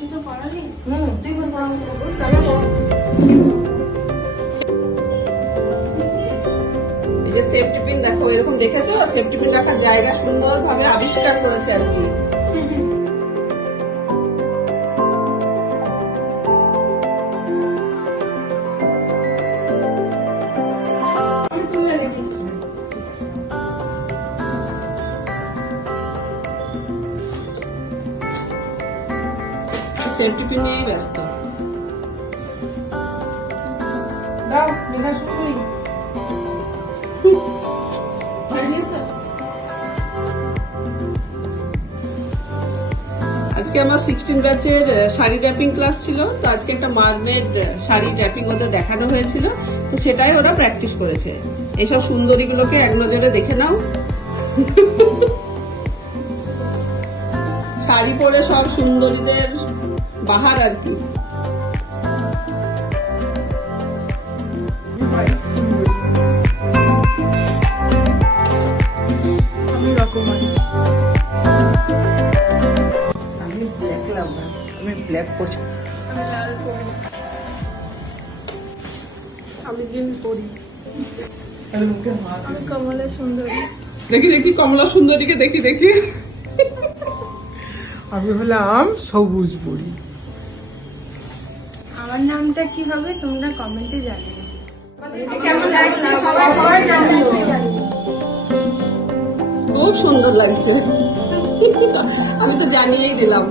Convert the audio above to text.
এই যে safety pin দেখো, এরকম দেখেছো? সেফটি পিন রাখার জায়গা সুন্দর ভাবে আবিষ্কার করেছে আর কি। সেফটি পিন নিয়েই ব্যস্ত। আজকে আমার 16 ব্যাচের শাড়ি ড্র্যাপিং ক্লাস ছিল, তো আজকে একটা মারমেড শাড়ি ড্র্যাপিং ওদের দেখানো হয়েছিল, তো সেটাই ওরা প্র্যাকটিস করেছে। এইসব সুন্দরীগুলোকে এক নজরে দেখে নাও। শাড়ি পরে সব সুন্দরীদের বাহার আর কি। আমি দেখলাম না, আমি ব্ল্যাক পরি, আমি লাল পরি, আমি গ্রিন পরি, আমি কমলা সুন্দরী। দেখি দেখি কমলা সুন্দরীকে দেখি দেখি। আমি হলাম সবুজ পরি। আমার নামটা কি হবে তোমরা কমেন্টে জানিও। খুব সুন্দর লাগছে। আমি তো জানিয়েই দিলাম।